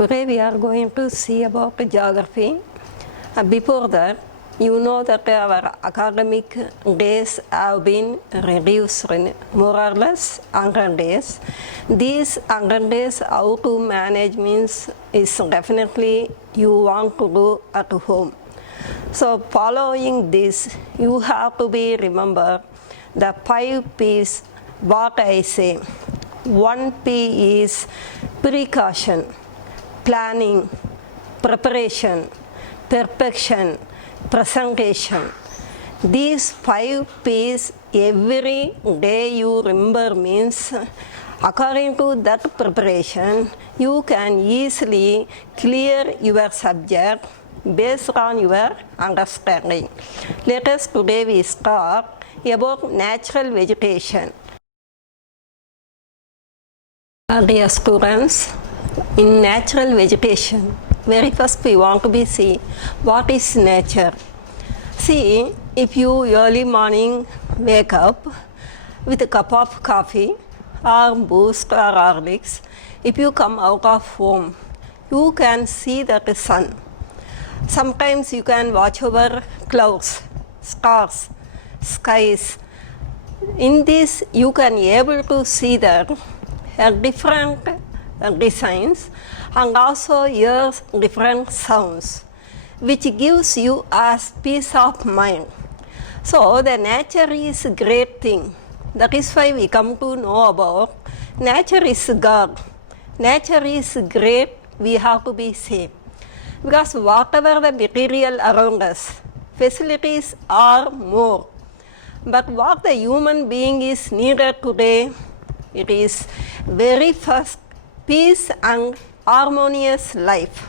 Today we are going to see about geography. Before that, you know that our academic days have been reduced more or less 100 days. These 100 days, how to manage means is definitely you want to do at home. So following this, you have to be remember the 5 P's what I say. 1 P is precaution, planning, preparation, perfection, presentation. These 5 P's every day you remember means according to that preparation you can easily clear your subject based on your understanding. Let us today we start about natural vegetation. Dear students, in natural vegetation, very first we want to be see what is nature. See, if you early morning wake up with a cup of coffee or boost or Horlicks, if you come out of home, you can see the sun. Sometimes you can watch over clouds, stars, skies. In this, you can able to see that different designs and also hear different sounds, which gives you a peace of mind. So the nature is a great thing. That is why we come to know about nature is God. Nature is great. We have to be safe. Because whatever the material around us, facilities are more. But what the human being is needed today, it is very first peace and harmonious life.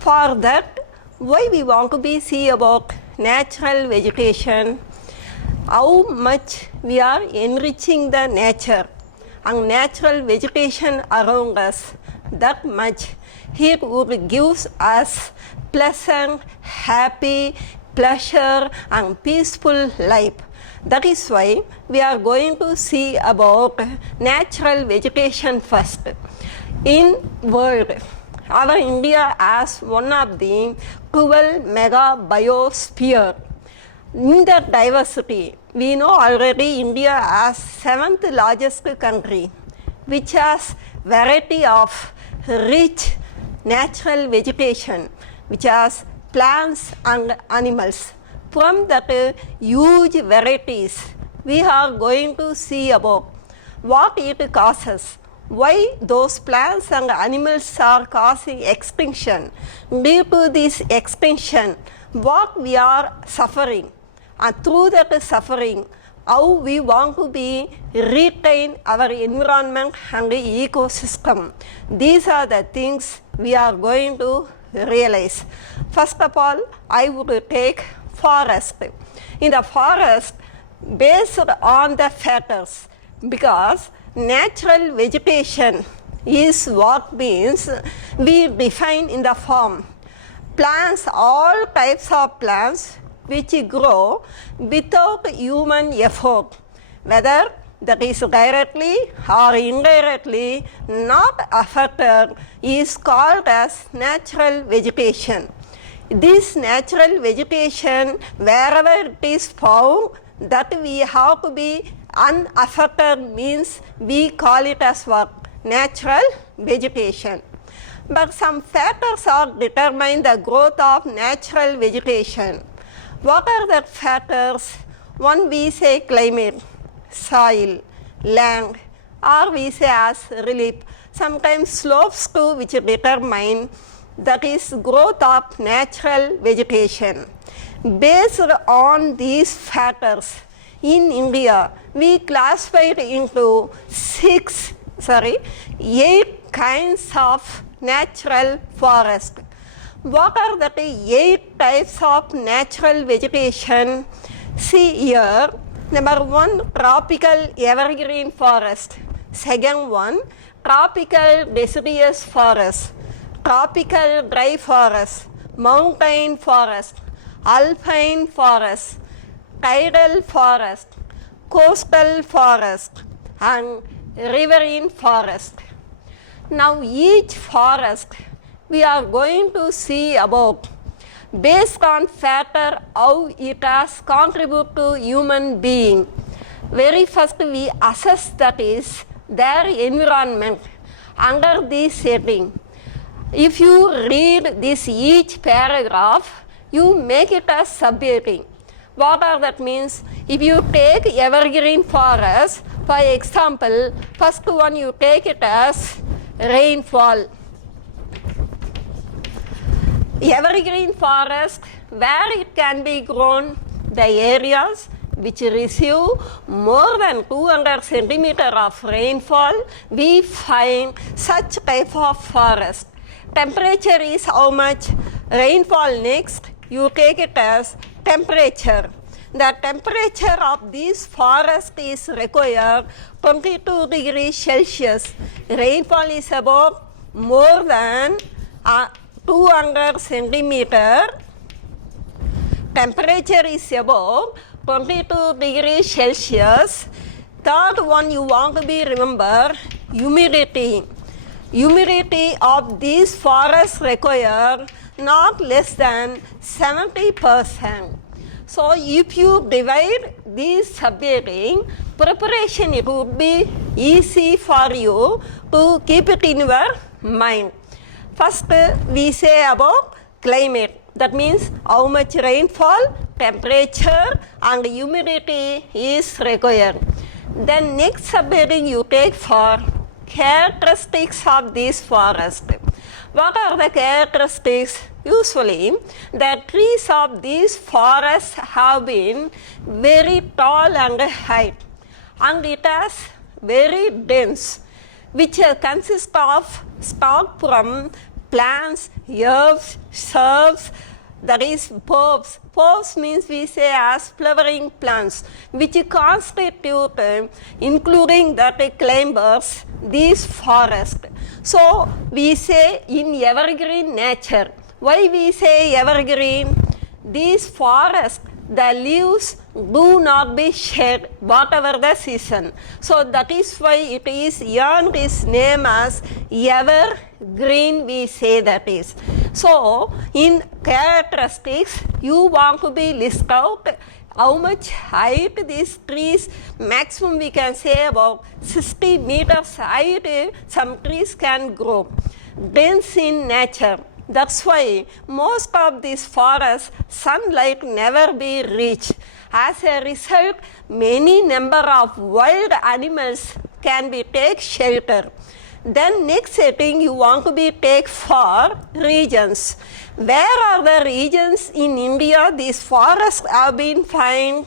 For that, why we want to be see about natural vegetation, how much we are enriching the nature and natural vegetation around us, that much it would give us pleasant, happy, pleasure and peaceful life. That is why we are going to see about natural vegetation first. In world, our India has one of the 12 mega biosphere. In the diversity, we know already India has 7th largest country, which has variety of rich natural vegetation, which has plants and animals. From that huge varieties, we are going to see about what it causes, why those plants and animals are causing extinction. Due to this extinction, what we are suffering, and through that suffering, how we want to be retain our environment and the ecosystem. These are the things we are going to realize. First of all, I would take forest. In the forest, based on the factors, because natural vegetation is what means we define in the form. Plants, all types of plants which grow without human effort, whether that is directly or indirectly not affected, is called as natural vegetation. This natural vegetation, wherever it is found, that we have to be unaffected means we call it as what? Natural vegetation. But some factors are determine the growth of natural vegetation. What are the factors? One we say climate, soil, land, or we say as relief. Sometimes slopes too, which determine that is growth of natural vegetation. Based on these factors, in India, we classified into 8 kinds of natural forest. What are the 8 types of natural vegetation? See here, number 1, tropical evergreen forest. Second one, tropical deciduous forest. Tropical dry forest, mountain forest, alpine forest, tidal forest, coastal forest, and riverine forest. Now each forest we are going to see about based on factor how it has contributed to human being. Very first we assess that is their environment under this setting. If you read this each paragraph, you make it as subheading. What are that means? If you take evergreen forest, for example, first one you take it as rainfall. Evergreen forest, where it can be grown, the areas which receive more than 200 centimeter of rainfall, we find such type of forest. Temperature is how much? Rainfall next, you take it as temperature. The temperature of this forest is required 22 degrees Celsius. Rainfall is about more than 200 centimeter. Temperature is above 22 degrees Celsius. Third one you want to be remember, humidity. Humidity of these forests require not less than 70%. So if you divide this subheading, preparation it would be easy for you to keep it in your mind. First we say about climate. That means how much rainfall, temperature and humidity is required. Then next subheading you take for characteristics of this forest. What are the characteristics? Usually, the trees of these forests have been very tall and high, and it is very dense, which consists of stock from plants, herbs, shrubs, that is herbs. Herbs means we say as flowering plants, which constitute, including that climbers, these forests. So we say in evergreen nature. Why we say evergreen? These forests, the leaves do not be shed whatever the season. So that is why it is earned its name as evergreen, we say that is. So in characteristics, you want to be list out how much height these trees, maximum we can say about 60 meters height some trees can grow. Dense in nature. That's why most of these forests sunlight never be reached. As a result, many number of wild animals can be take shelter. Then next setting you want to be take for regions. Where are the regions in India these forests have been found?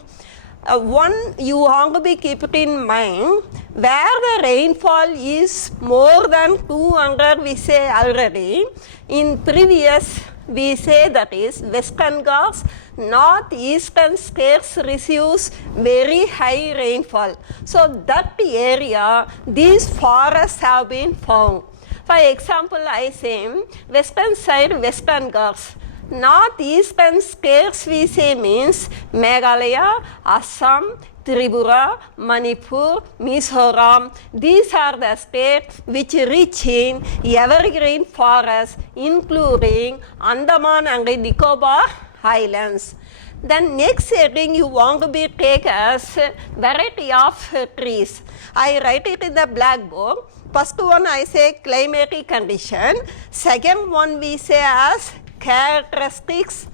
One you want to be keep it in mind, where the rainfall is more than 200 we say already. In previous we say that is Western Ghats, northeastern states receives very high rainfall. So that area these forests have been found. For example, I say western side Western Ghats. Northeastern states we say means Meghalaya, Assam, Tripura, Manipur, Mizoram. These are the states which rich in evergreen forests, including Andaman and Nicobar Islands. Then next heading you want to be take as variety of trees. I write it in the blackboard. First one I say climatic condition. Second one we say as characteristics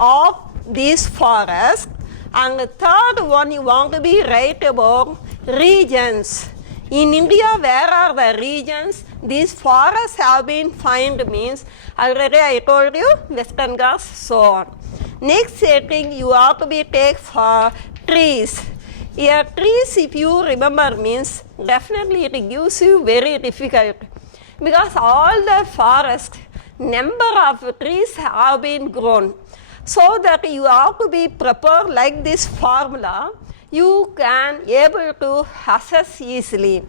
of these forests, and the third one you want to be write about regions. In India, where are the regions these forests have been found means already I told you Western Ghats, so on. Next setting you have to be take for trees. Here trees if you remember means definitely it gives you very difficult, because all the forest number of trees have been grown, so that you have to be prepared like this formula, you can able to assess easily.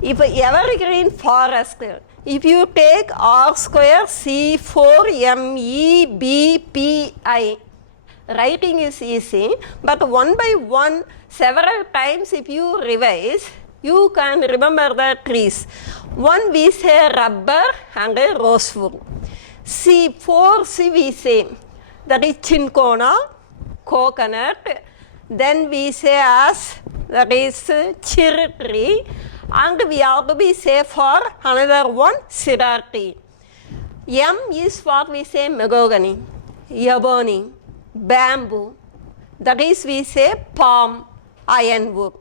If evergreen forest, if you take R square C4MEBPI, writing is easy, but one by one several times if you revise, you can remember the trees. One we say rubber and a rosewood. C, 4C we say that is cinchona, coconut. Then we say as that is cherry tree. And we have to be say for another one, cedar tree. M is what we say mahogany, ebony, bamboo. That is we say palm, ironwood.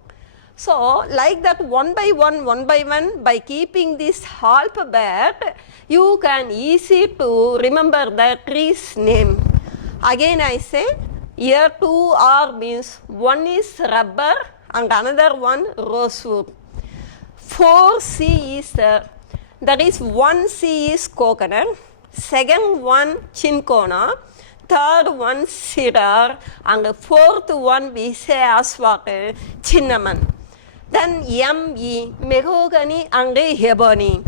So like that one by one, by keeping this alphabet, you can easy to remember the tree's name. Again I say, here 2R means one is rubber and another one rosewood. 4C is that is 1C is coconut, second one cinchona, third one cedar, and the fourth one we say as what cinnamon. Then ME, mahogany and ebony.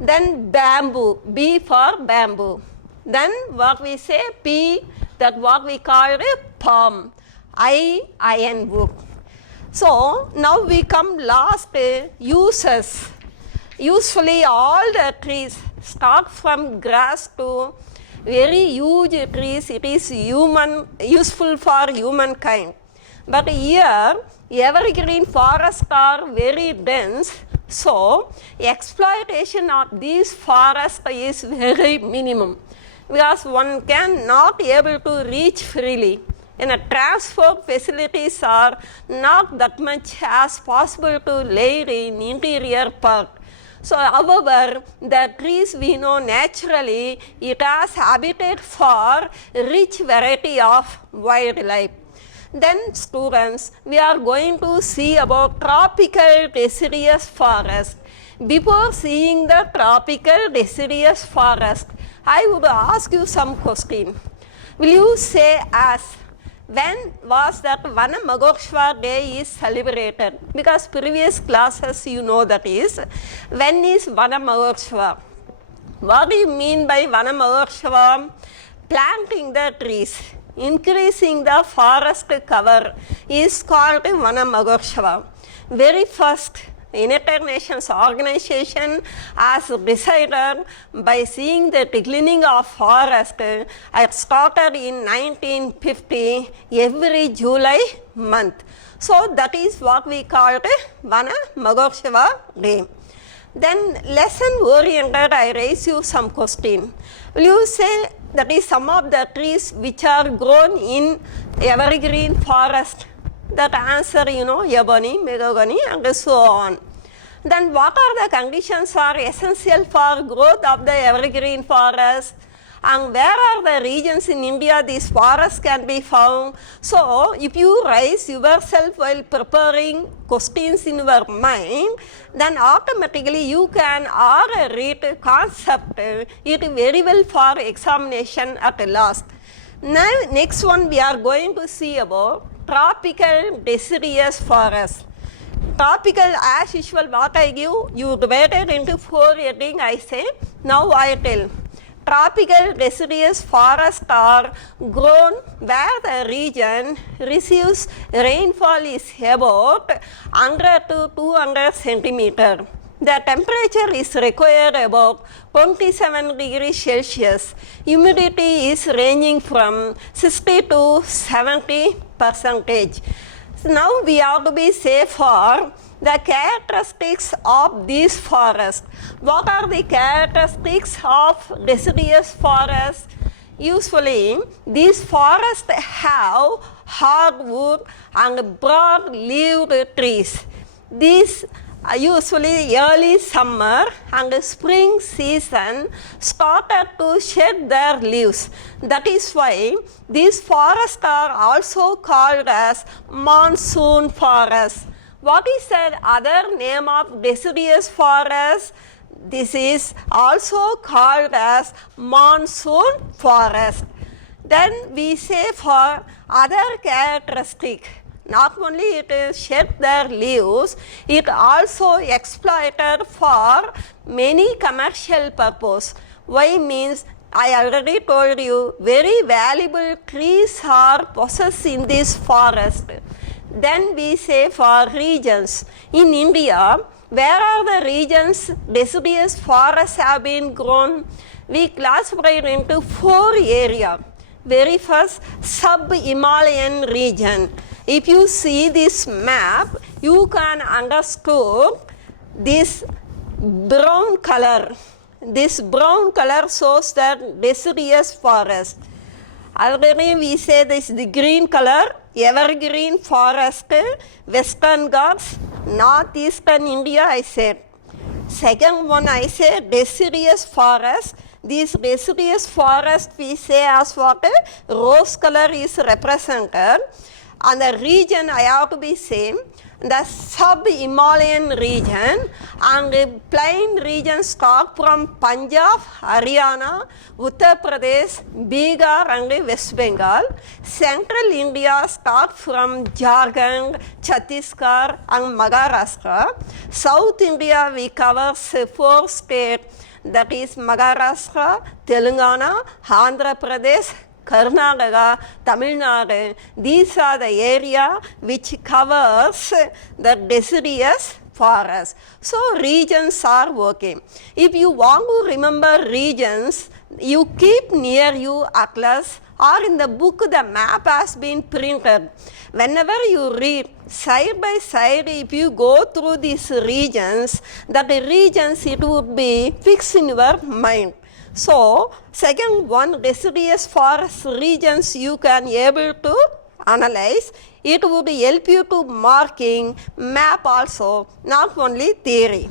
Then bamboo, B for bamboo. Then what we say P, that what we call palm, I, ironwood. So now we come last uses. Usually all the trees start from grass to very huge trees. It is useful for humankind. But here evergreen forests are very dense. So exploitation of these forests is very minimum because one can not able to reach freely. And transport facilities are not that much as possible to lay in interior park. So however, the trees we know naturally, it has habitat for rich variety of wildlife. Then students, we are going to see about tropical deciduous forest. Before seeing the tropical deciduous forest, I would ask you some question. Will you say as when was that Vana Mahotsav Day is celebrated? Because previous classes you know that is, when is Vana Mahotsav? What do you mean by Vana Mahotsav? Planting the trees, increasing the forest cover is called Vana Mahotsav. Very first United Nations organization has decided by seeing the declining of forest. It started in 1950 every July month. So that is what we call Vana Mahotsav Day. Then lesson oriented, I raise you some question. Will you say that is some of the trees which are grown in evergreen forest? That answer, you know, ebony, mahogany and so on. Then what are the conditions are essential for growth of the evergreen forest? And where are the regions in India these forests can be found? So if you raise yourself while preparing questions in your mind, then automatically you can read concept it very well for examination at last. Now next one we are going to see about tropical deciduous forest. Tropical, as usual, what I give, you divided into 4 heading, I say. Now I tell. Tropical deciduous forests are grown where the region receives rainfall is about 100 to 200 centimeter. The temperature is required about 27 degrees Celsius. Humidity is ranging from 60 to 70%. So now we have to be safe for the characteristics of these forests. What are the characteristics of deciduous forests? Usually, these forests have hardwood and broad-leaved trees. These usually early summer and spring season started to shed their leaves. That is why these forests are also called as monsoon forests. What is the other name of deciduous forest? This is also called as monsoon forest. Then we say for other characteristic, not only it is shed their leaves, it also exploited for many commercial purpose. Why means I already told you very valuable trees are possessed in this forest. Then we say for regions. In India, where are the regions deciduous forests have been grown? We classify it into 4 areas. Very first, sub-Himalayan region. If you see this map, you can understand this brown color. This brown color shows that deciduous forest. Already we say this the green color, evergreen forest, Western Ghats, northeastern India I said. Second one I say deciduous forest. This deciduous forest we say as what rose color is represented. And the region I have to be same, the sub-Himalayan region, and the plain region start from Punjab, Haryana, Uttar Pradesh, Bihar and West Bengal. Central India start from Jharkhand, Chhattisgarh and Maharashtra. South India we cover 4 states, that is Maharashtra, Telangana, Andhra Pradesh, Karnataka, Tamil Nadu. These are the area which covers the deciduous forest. So regions are working. If you want to remember regions, you keep near you atlas or in the book the map has been printed. Whenever you read side by side, if you go through these regions, that the regions it would be fixed in your mind. So, second one, deciduous forest regions you can able to analyze. It would help you to marking map also, not only theory.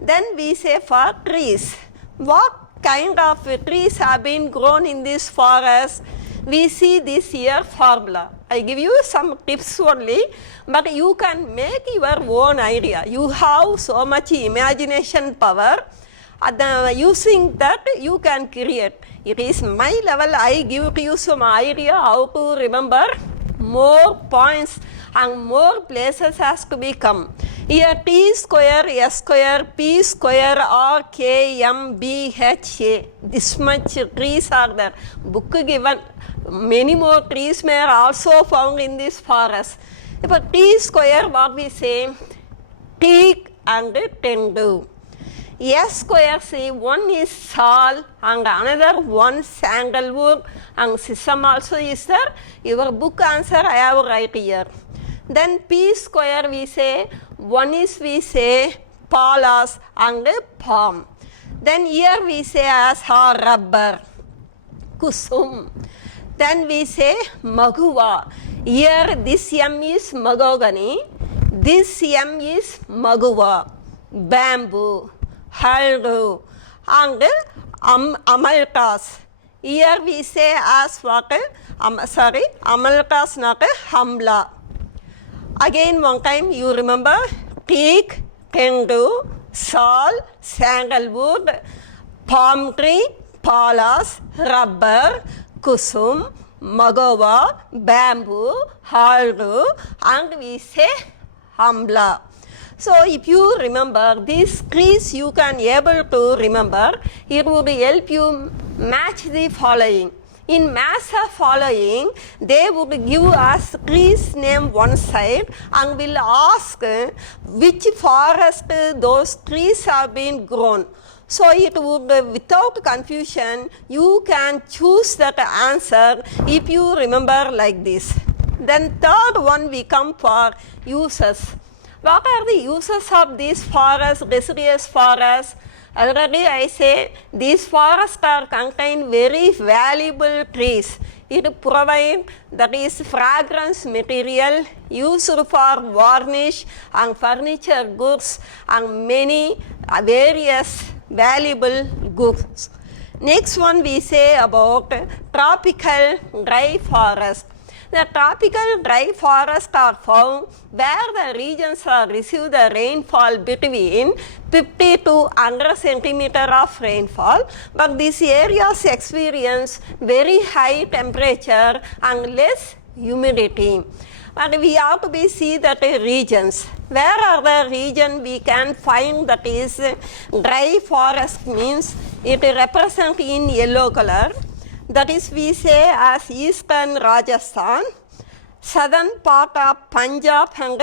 Then we say for trees. What kind of trees have been grown in this forest? We see this here formula. I give you some tips only, but you can make your own idea. You have so much imagination power. Using that you can create. It is my level, I give to you some idea how to remember. More points and more places has to become. Here T square, S square, P square, R, K, M, B, H, A. This much trees are there. Book given. Many more trees may also found in this forest. If T square, what we say? Teak and tendu. S square, see, one is sal and another one sandalwood and sisam also is there. Your book answer I have right here. Then P square we say, one is we say palas and palm. Then here we say as rubber, kusum. Then we say maguva. Here this M is mahogany, this M is maguva, bamboo. Haldu and amalkas. Here we say as what? Amalkas not hamla. Again one time you remember teak, tendu, sal, sandalwood, palm tree, palas, rubber, kusum, magova, bamboo, haldu and we say hamla. So if you remember these trees you can able to remember, it would help you match the following. In match the following, they would give us trees name one side and will ask which forest those trees have been grown. So it would, without confusion, you can choose that answer if you remember like this. Then third one we come for uses. What are the uses of these forests, deciduous forests? Already I say these forests are contain very valuable trees. It provide that is fragrance material used for varnish and furniture goods and many various valuable goods. Next one we say about tropical dry forest. The tropical dry forests are found where the regions are receive the rainfall between 50 to 100 centimeter of rainfall, but these areas experience very high temperature and less humidity. And we have to be see that regions. Where are the region we can find that is dry forest means it represent in yellow color. That is we say as eastern Rajasthan, southern part of Punjab and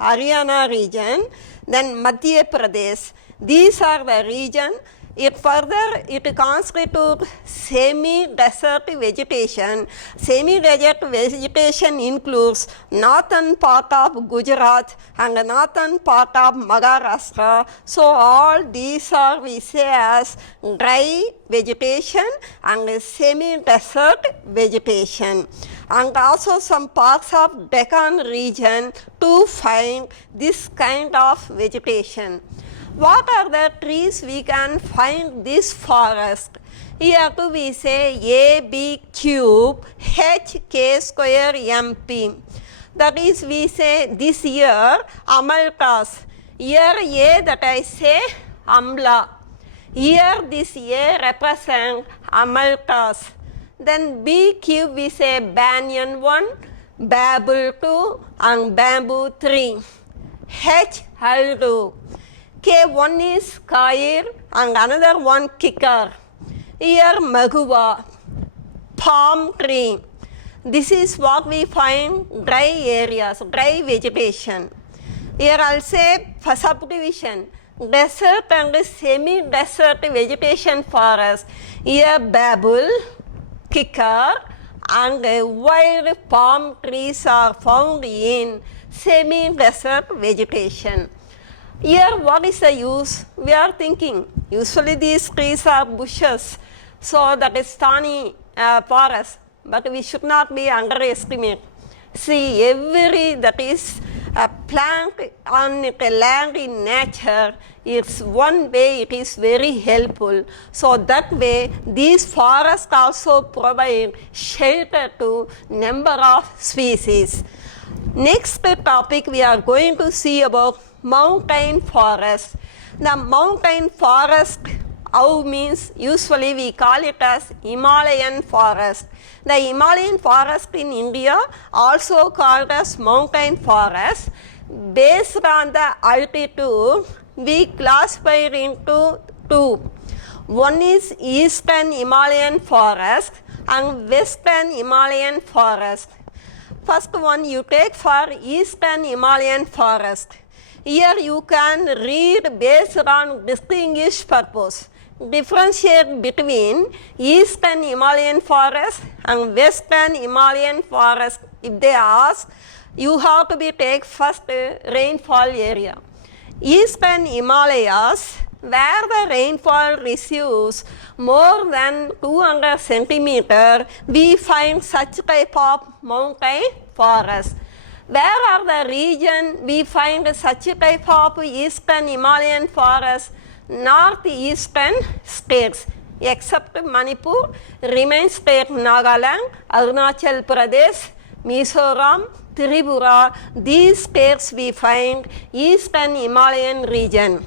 Haryana region, then Madhya Pradesh. These are the region. It constitutes semi-desert vegetation. Semi-desert vegetation includes northern part of Gujarat and northern part of Maharashtra. So all these are we say as dry vegetation and semi-desert vegetation. And also some parts of Deccan region to find this kind of vegetation. What are the trees we can find this forest? Here too we say A, B cube, H, K square, M, P. That is we say this year Amalkas. Here A that I say Amla. Here this A represent Amalkas. Then B cube we say Banyan 1, Babel 2 and Bamboo 3. H, Haldu. K1 is Kair and another one Kikar. Here Maguva, palm tree. This is what we find dry areas, dry vegetation. Here I'll say for subdivision, desert and semi-desert vegetation forest. Here Babul, Kikar and wild palm trees are found in semi-desert vegetation. Here what is the use? We are thinking usually these trees are bushes, so that is thorny forest, but we should not be underestimate. See, every that is a plant on the land in nature, it's one way it is very helpful. So that way these forests also provide shelter to number of species. Next topic we are going to see about mountain forest. The mountain forest means usually we call it as Himalayan forest. The Himalayan forest in India also called as mountain forest. Based on the altitude, we classify it into two. One is eastern Himalayan forest and western Himalayan forest. First one you take for eastern Himalayan forest. Here you can read based on distinguished purpose. Differentiate between eastern Himalayan forest and western Himalayan forest. If they ask, you have to be take first rainfall area. Eastern Himalayas, where the rainfall receives more than 200 centimeter, we find such type of mountain forest. Where are the region we find such type of eastern Himalayan forest? Northeastern states, except Manipur, remain state Nagaland, Arunachal Pradesh, Mizoram, Tripura. These states we find eastern Himalayan region.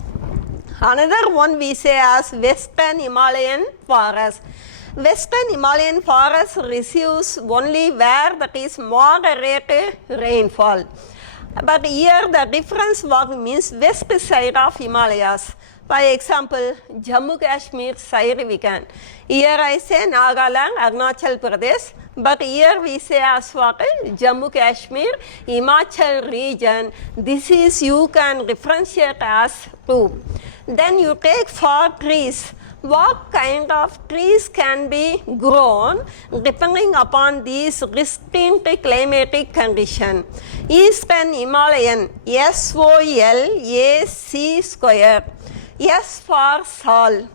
Another one we say as western Himalayan forest. Western Himalayan forest receives only where that is moderate rainfall. But here the difference what means west side of Himalayas. For example, Jammu Kashmir side we can. Here I say Nagaland, Arunachal Pradesh, but here we say as what? Jammu Kashmir, Himachal region. This is you can differentiate as two. Then you take for trees. What kind of trees can be grown depending upon these distinct climatic condition. Eastern Himalayan, SOLAC square. S for sal,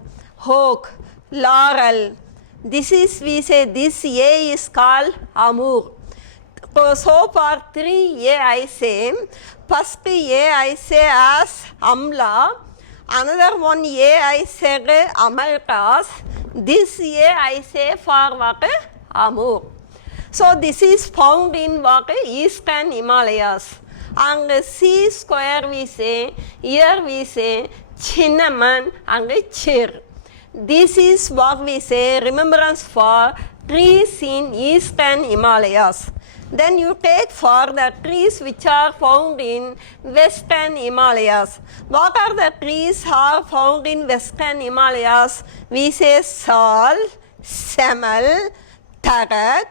oak, laurel. This is we say this A is called Amur. So for 3A I say, first A I say as Amla, another one A I said Amalkas, this A I say for what? Amur. So this is found in what? Eastern Himalayas. And C square we say, here we say Chinnaman and Chir. This is what we say remembrance for trees in eastern Himalayas. Then you take for the trees which are found in western Himalayas. What are the trees are found in western Himalayas? We say sal, semal, tarak,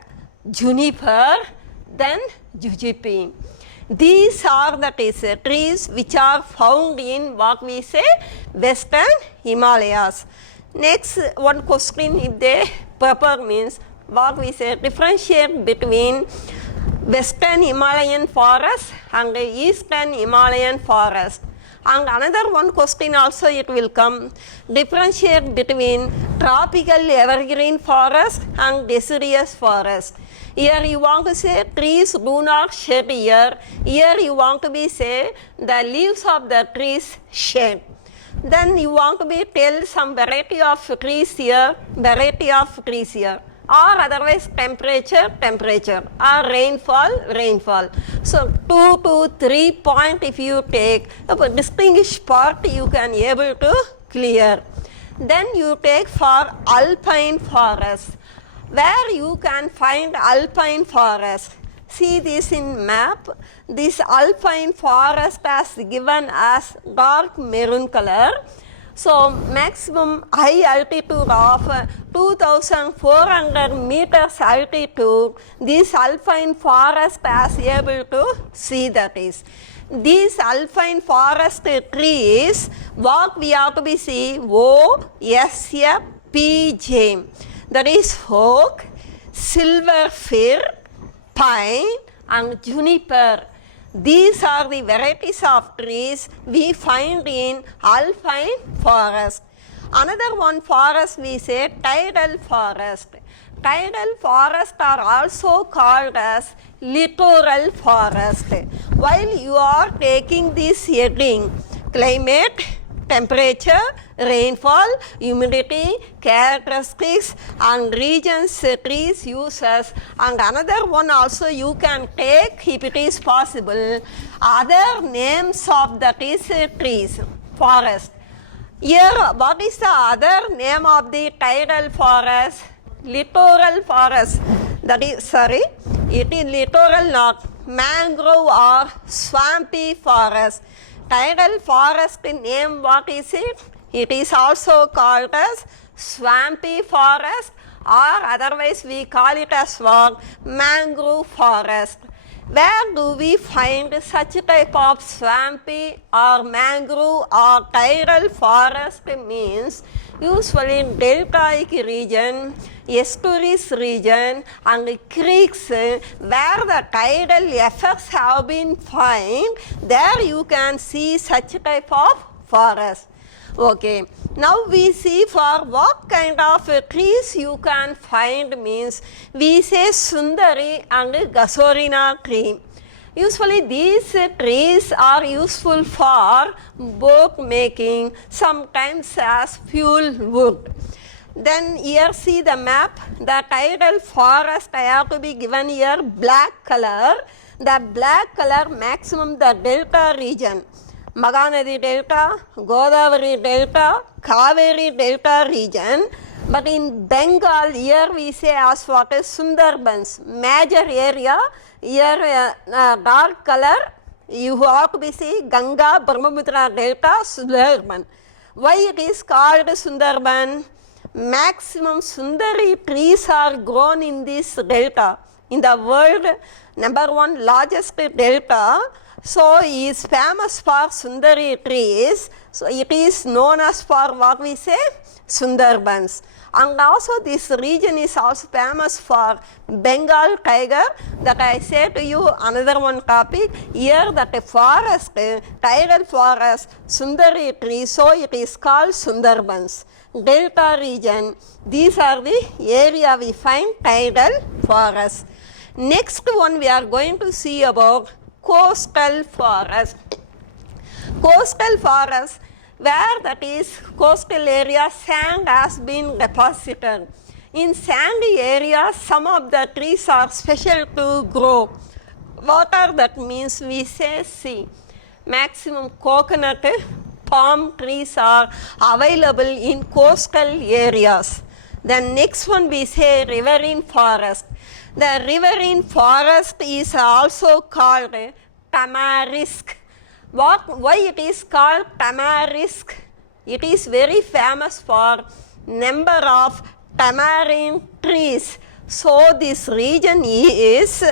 juniper, then jujube. These are the trees which are found in what we say Western Himalayas. Next one question, if they proper means what we say differentiate between Western Himalayan forest and the Eastern Himalayan forest. And another one question also it will come, differentiate between tropical evergreen forest and deciduous forest. Here you want to say trees do not shed here. Here you want to be say the leaves of the trees shed. Then you want to be tell some variety of trees here, variety of trees here. Or otherwise temperature, or rainfall. So 2 to 3 point if you take a distinguished part you can able to clear. Then you take for alpine forest. Where you can find alpine forest. See this in map. This alpine forest is given as dark maroon color. So maximum high altitude of 2,400 meters altitude, this alpine forest is able to see that is. These alpine forest trees, what we have to be see, OSFPJ. That is oak, silver fir, pine and juniper. These are the varieties of trees we find in alpine forest. Another one forest we say tidal forest. Tidal forests are also called as littoral forest. While you are taking this heading, climate, temperature, rainfall, humidity, characteristics and regions trees uses, and another one also you can take if it is possible other names of the trees forest. Here what is the other name of the tidal forest? Littoral forest. That is it is littoral, not mangrove or swampy forest. Tidal forest name what is it? It is also called as swampy forest, or otherwise we call it as what? Mangrove forest. Where do we find such type of swampy or mangrove or tidal forest means usually in deltaic region, estuaries region and creeks where the tidal effects have been found, there you can see such type of forest. Okay, now we see for what kind of trees you can find means we say Sundari and Gasorina tree. Usually these trees are useful for boat making, sometimes as fuel wood. Then here see the map, the tidal forest I have to be given here black color. The black color maximum the delta region. Mahanadi Delta, Godavari Delta, Kaveri Delta region. But in Bengal, here we say as what is Sundarbans, major area, here dark color, you have to be see Ganga, Brahmaputra Delta, Sundarban. Why it is called Sundarban? Maximum Sundari trees are grown in this delta. In the world, number one largest delta. So he is famous for Sundari trees. So it is known as for what we say Sundarbans. And also this region is also famous for Bengal tiger, that I say to you another one topic. Here that a forest, tidal forest, Sundari trees, so it is called Sundarbans. Delta region, these are the area we find tidal forest. Next one we are going to see about coastal forest. Coastal forest, where that is coastal area sand has been deposited. In sandy areas some of the trees are special to grow. What are that means? We say see maximum coconut, palm trees are available in coastal areas. Then next one we say riverine forest. The riverine forest is also called tamarisk. Why it is called tamarisk? It is very famous for number of tamarind trees So this region is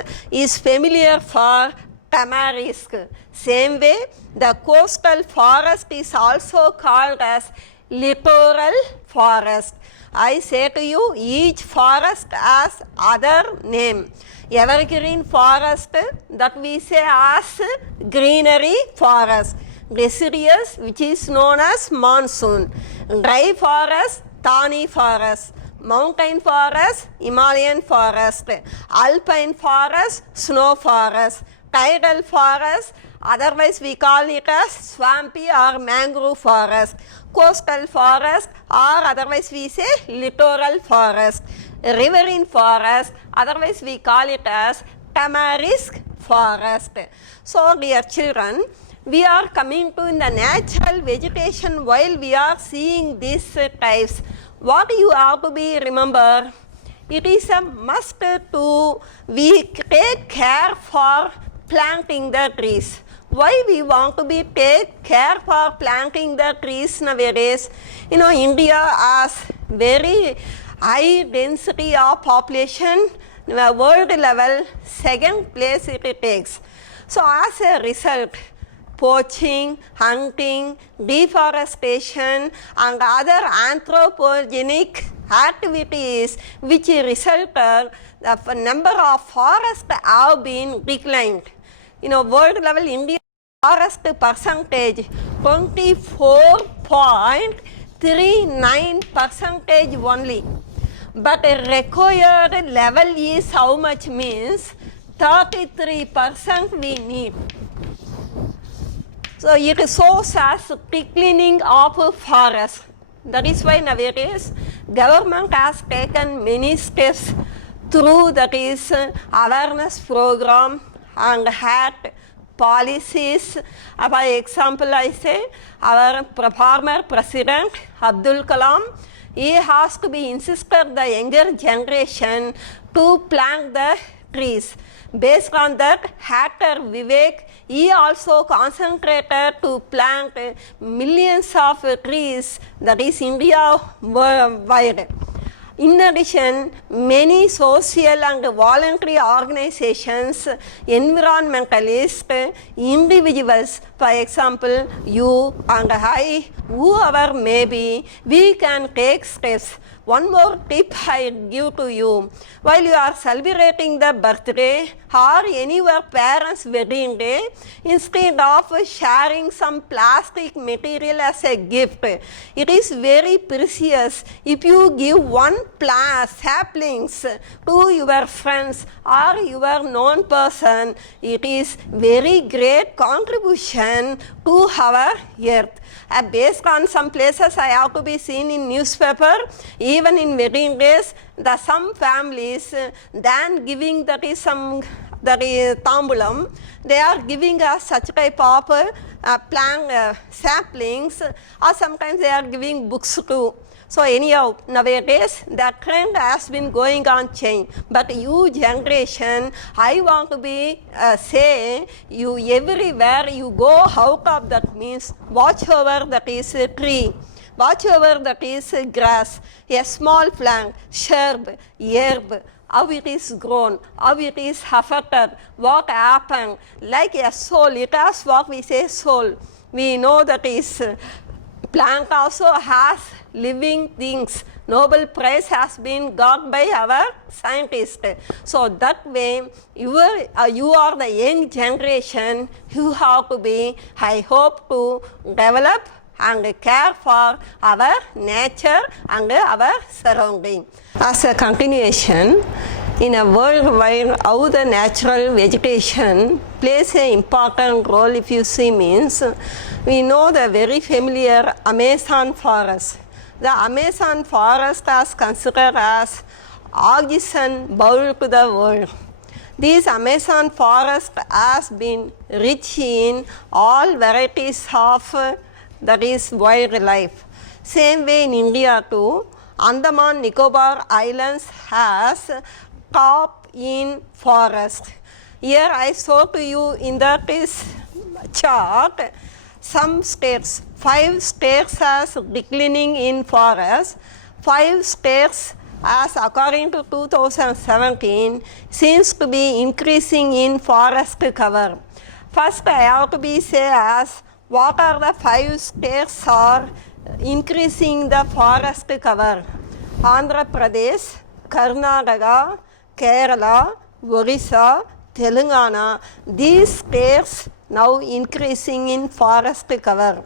familiar for tamarisk. Same way, the coastal forest is also called as littoral forest. I say to you, each forest has other name. Evergreen forest, that we say as greenery forest. Deciduous, which is known as monsoon. Dry forest, thorny forest. Mountain forest, Himalayan forest. Alpine forest, snow forest. Tidal forest, otherwise we call it as swampy or mangrove forest. Coastal forest, or otherwise we say littoral forest. Riverine forest, otherwise we call it as tamarisk forest. So dear children, we are coming to the natural vegetation while we are seeing these types. What you have to be remember, it is a must to we take care for planting the trees. Why we want to be take care for planting the trees nowadays? You know, India has very high density of population, world level, second place it takes. So as a result, poaching, hunting, deforestation and other anthropogenic activities which resulted the number of forests have been declined. You know, world level India forest percentage 24.39% only. But a required level is how much means 33% we need. So it shows as cleaning of forest. That is why nowadays government has taken many steps through that is awareness program and had policies. For example, I say our former president Abdul Kalam, he has to be insisted the younger generation to plant the trees. Based on that, Hatter Vivek, he also concentrated to plant millions of trees, that is India wide. In addition, many social and voluntary organizations, environmentalists, individuals, for example, you and I, whoever may be, we can take steps. One more tip I give to you. While you are celebrating the birthday or any your parents' wedding day, instead of sharing some plastic material as a gift, it is very precious if you give one saplings to your friends or your known person. It is very great contribution to our earth. Based on some places I have to be seen in newspaper, even in wedding days, some families, than giving that is some tambulam, they are giving us such type of plant saplings, or sometimes they are giving books too. So anyhow, nowadays the trend has been going on change. But you generation, I want to be say you everywhere you go out of that means watch over that is a tree. Watch over that is grass, a small plant, shrub, herb, how it is grown, how it is affected, what happened, like a soul, it has what we say soul. We know that is plant also has living things. Nobel Prize has been got by our scientists. So that way, you are the young generation, you have to be, I hope, to develop and care for our nature and our surrounding. As a continuation, in a world where how the natural vegetation plays an important role, if you see means, we know the very familiar Amazon forest. The Amazon forest is considered as oxygen bowl to the world. This Amazon forest has been rich in all varieties of that is wildlife. Same way in India too, Andaman Nicobar Islands has top in forest. Here I show to you in that is chart some states, 5 states as declining in forest, 5 states as according to 2017, seems to be increasing in forest cover. First, I have to be say as what are the 5 states are increasing the forest cover. Andhra Pradesh, Karnataka, Kerala, Orissa, Telangana, these states now increasing in forest cover.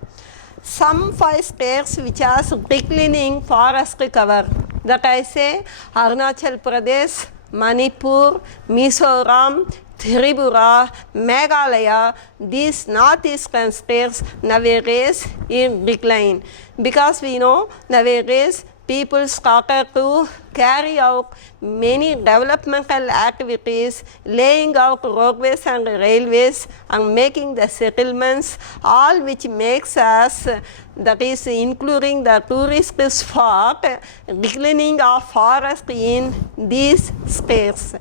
Some 5 states which are declining forest cover, that I say Arunachal Pradesh, Manipur, Mizoram, Tripura, Meghalaya, these northeastern states nowadays in decline, because we know nowadays people started to carry out many developmental activities, laying out roadways and railways and making the settlements, all which makes us, that is including the tourist spot, declining of forest in these states.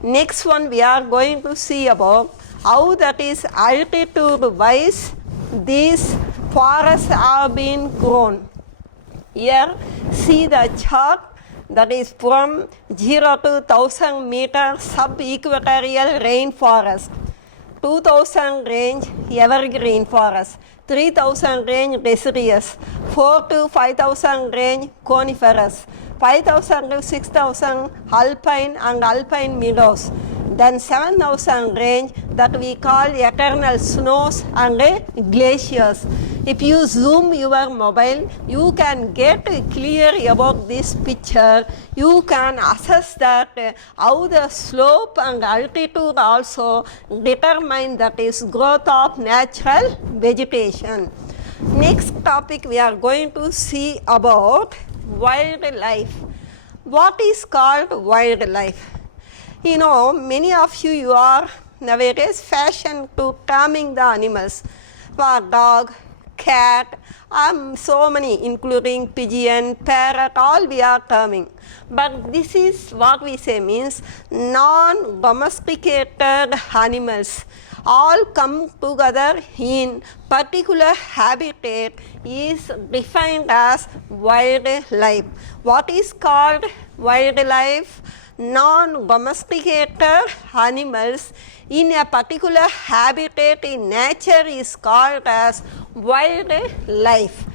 Next one we are going to see about how that is altitude wise these forests have been grown. Here see the chart, that is from 0 to 1000 meter sub-equatorial rainforest, 2000 range evergreen forest, 3000 range deciduous, 4 to 5000 range coniferous, 5000 to 6000 alpine and alpine meadows, then 7000 range that we call eternal snows and glaciers. If you zoom your mobile, you can get clear about this picture. You can assess that how the slope and altitude also determine that is growth of natural vegetation. Next topic we are going to see about wildlife. What is called wildlife? You know, many of you are nowadays fashioned to taming the animals. For dog, cat, so many including pigeon, parrot, all we are terming. But this is what we say means non-domesticated animals. All come together in particular habitat is defined as wildlife. What is called wildlife? Non-domesticated animals in a particular habitat in nature is called as wildlife.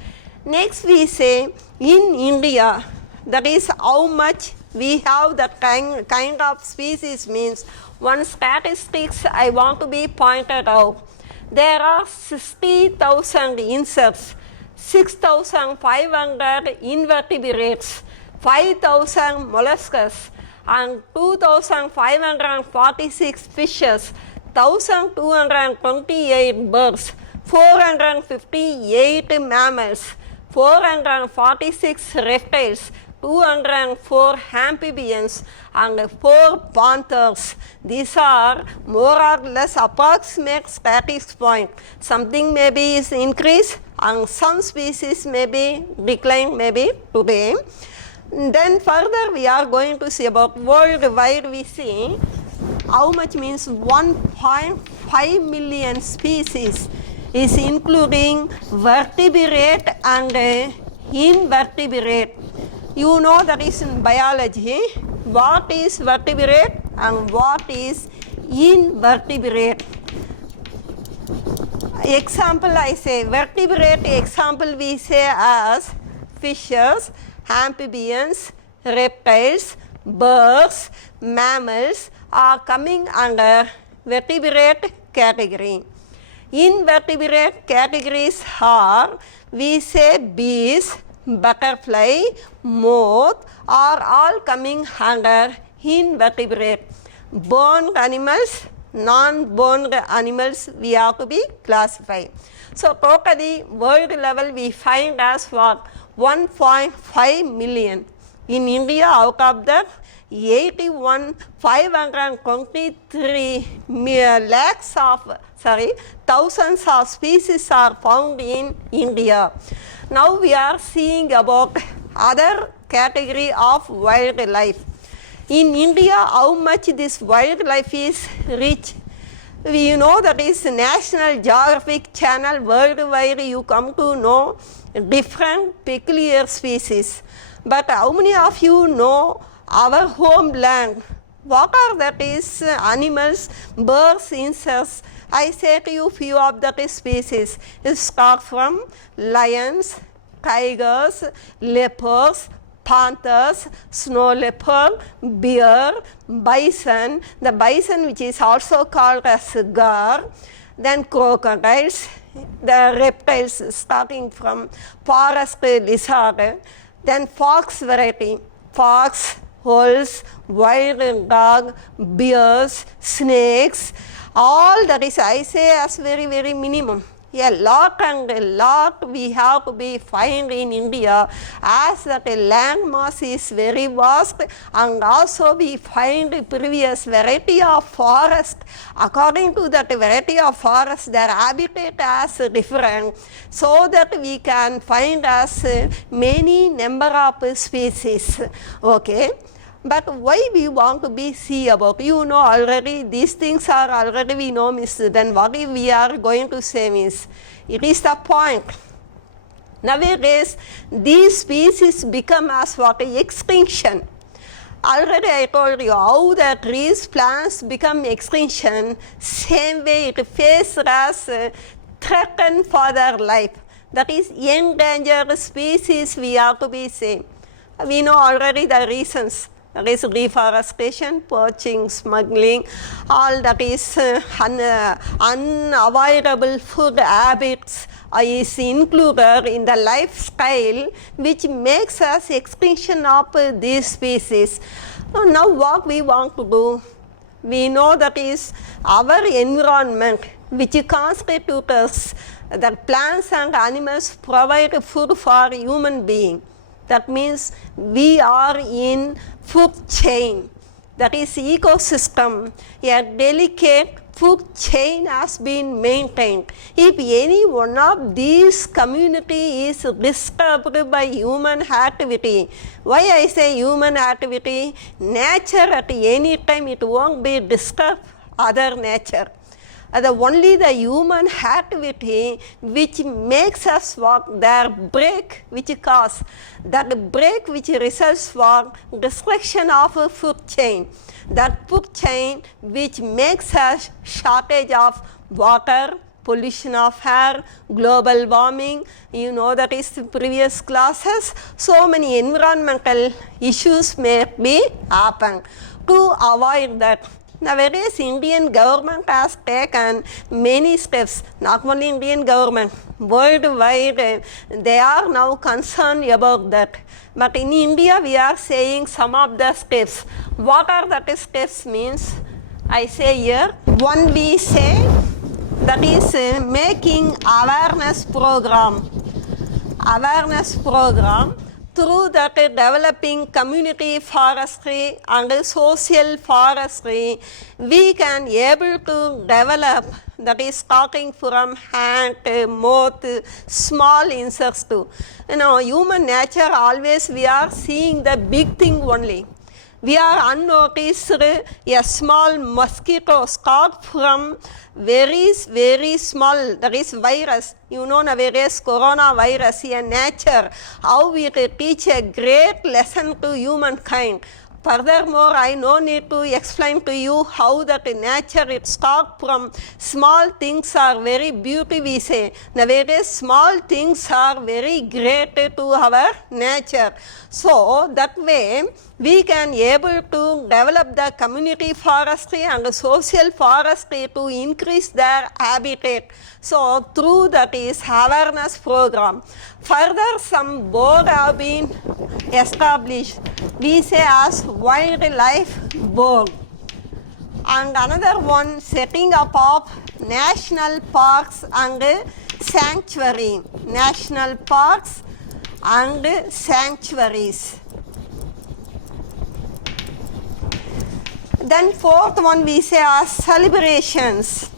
Next we say in India, that is how much we have that kind of species means. One statistics I want to be pointed out. There are 60,000 insects, 6,500 invertebrates, 5,000 mollusks, and 2,546 fishes, 1,228 birds, 458 mammals, 446 reptiles, 204 amphibians, and 4 panthers. These are more or less approximate statistics point. Something maybe is increased and some species may be declined maybe today. Then further we are going to see about worldwide. We see how much means 1.5 million species is including vertebrate and invertebrate. You know that is in biology what is vertebrate and what is invertebrate. Example I say vertebrate, example we say as fishes, amphibians, reptiles, birds, mammals are coming under vertebrate category. Invertebrate categories are, we say bees, butterfly, moth are all coming under invertebrate. Born animals, non-born animals we have to be classified. So totally world level we find as what? 1.5 million. In India, out of that 523 lakhs of thousands of species are found in India. Now we are seeing about other category of wildlife. In India, how much this wildlife is rich. We know that is National Geographic Channel worldwide, you come to know different peculiar species. But how many of you know our homeland? What are that is animals, birds, insects? I say to you few of the species. It starts from lions, tigers, leopards, panthers, snow leopard, bear, bison, the bison which is also called as gar, then crocodiles, the reptiles starting from forest lizard, then fox variety, fox, wolves, wild dog, bears, snakes, all that is I say as very, very minimum. A lot and a lot we have to be find in India as that the land mass is very vast, and also we find previous variety of forest. According to that variety of forest, their habitat is different, so that we can find as many number of species. Okay. But why we want to be see about? You know already these things are already we know, miss. Then what we are going to say means, it is the point. Nowadays, these species become as what extinction. Already I told you how the trees, plants become extinction. Same way it faces as threatened for their life. That is endangered species we have to be same. We know already the reasons. That is deforestation, poaching, smuggling, all that is unavoidable food habits is included in the lifestyle which makes us extinction of these species. Now what we want to do, we know that is our environment which constitutes us, that plants and animals provide food for human being. That means we are in food chain, that is ecosystem. A delicate food chain has been maintained. If any one of these community is disturbed by human activity, why I say human activity? Nature at any time it won't be disturbed other nature. Only the human activity which makes us walk, their break which cause, that break which results for destruction of a food chain, that food chain which makes us shortage of water, pollution of air, global warming, you know that is the previous classes, so many environmental issues may be happen. To avoid that, nowadays Indian government has taken many steps, not only Indian government, worldwide they are now concerned about that. But in India we are saying some of the steps. What are the steps means? I say here, one we say that is making awareness program. Awareness program. Through that developing community forestry and social forestry, we can able to develop, that is starting from hand, mouth, small insects too. You know, human nature always we are seeing the big thing only. We are unnoticed a small mosquito start from very, very small, that is virus. You know nowadays coronavirus, a nature, how we teach a great lesson to humankind. Furthermore, I no need to explain to you how that nature it starts from small things are very beauty we say. Nowadays small things are very great to our nature. So that way we can able to develop the community forestry and social forestry to increase their habitat. So through that is awareness program. Further some board have been established. We say as wildlife board. And another one setting up of national parks and sanctuary. National parks and sanctuaries. Then fourth one we say as celebrations.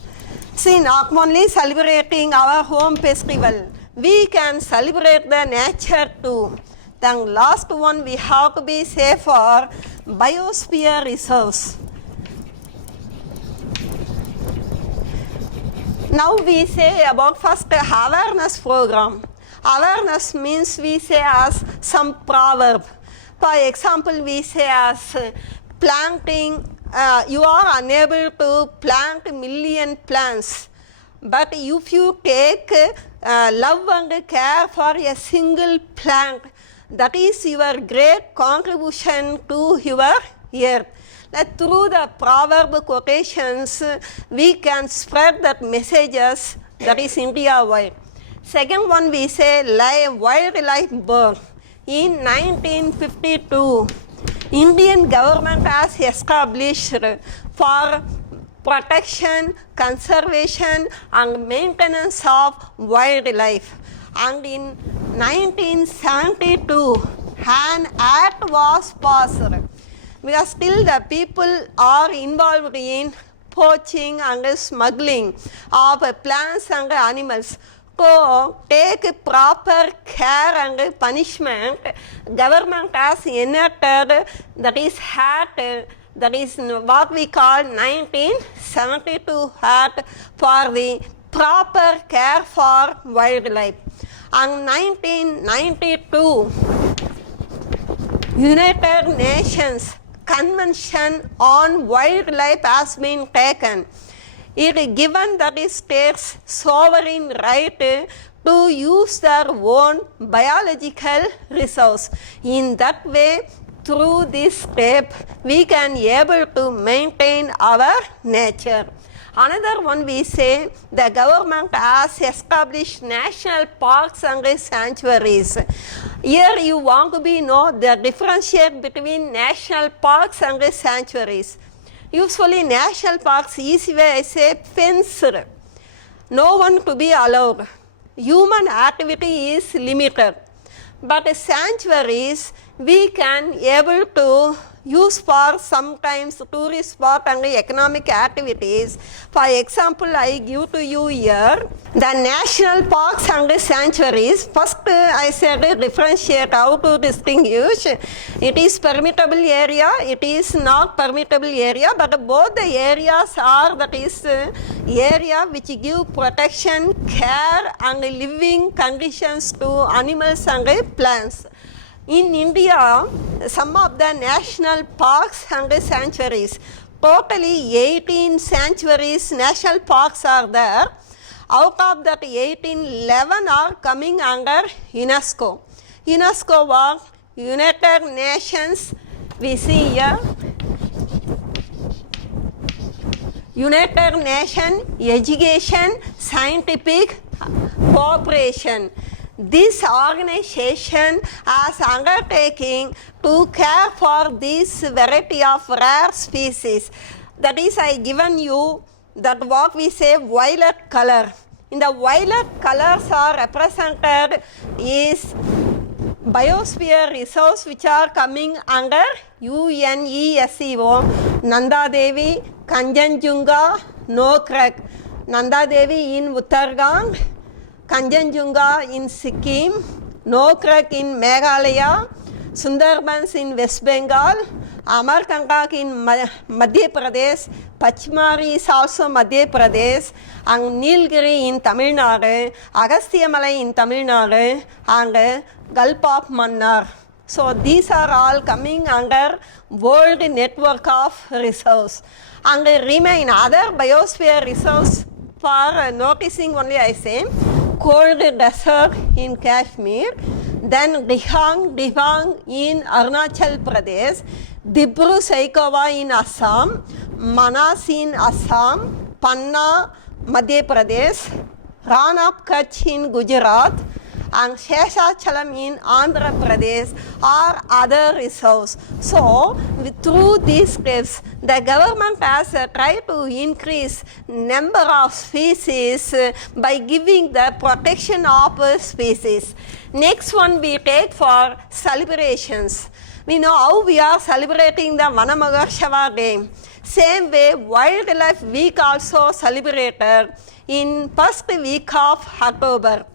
See, not only celebrating our home festival, we can celebrate the nature too. Then last one we have to be safe for biosphere reserves. Now we say about first awareness program. Awareness means we say as some proverb. For example, we say as planting, you are unable to plant a million plants. But if you take love and care for a single plant, that is your great contribution to your earth. That through the proverb quotations, we can spread that messages that is India-wide. Second one, we say wildlife birth. In 1952, Indian government has established for protection, conservation and maintenance of wildlife. And in 1972, an act was passed. Because still the people are involved in poaching and smuggling of plants and animals. So take proper care and punishment. Government has enacted that is Act, that is what we call 1972 Act for the proper care for wildlife. And 1992 United Nations Convention on Wildlife has been taken. It is given that it states sovereign right to use their own biological resource. In that way, through this step, we can able to maintain our nature. Another one, we say the government has established national parks and sanctuaries. Here you want to know the differentiate between national parks and sanctuaries. Usually national parks, easy way I say fenced. No one to be allowed. Human activity is limited. But sanctuaries, we can able to use for sometimes tourist spot and economic activities. For example, I give to you here the national parks and sanctuaries. First, I said differentiate how to distinguish. It is permittable area, it is not permittable area, but both the areas are that is area which give protection, care and living conditions to animals and plants. In India, some of the national parks and sanctuaries, totally 18 sanctuaries, national parks are there. Out of that 18, 11 are coming under UNESCO. UNESCO was United Nations, we see here, United Nations Education Scientific Cooperation. This organization is undertaking to care for this variety of rare species. That is, I given you that what we say violet color. In the violet colors are represented is biosphere resource which are coming under UNESCO. Nanda Devi, Kanchenjunga, Nokrek. Nanda Devi in Uttarakhand, Kanchenjunga in Sikkim, Nokrek in Meghalaya, Sundarbans in West Bengal, Amarkantak in Madhya Pradesh, Pachmari is also Madhya Pradesh, and Nilgiri in Tamil Nadu, Agastyamalai in Tamil Nadu, and Gulf of Mannar. So these are all coming under World Network of Resource. And remain other biosphere resource for noticing only I say, cold desert in Kashmir, then Dibang in Arunachal Pradesh, Dibru Saikova in Assam, Manas in Assam, Panna, Madhya Pradesh, Ran of Kutch in Gujarat, and Sheshachalam in Andhra Pradesh are other resources. So, through these steps, the government has tried to increase number of species by giving the protection of species. Next one we take for celebrations. We know how we are celebrating the Vana Mahotsava Day. Same way, Wildlife Week also celebrated in first week of October.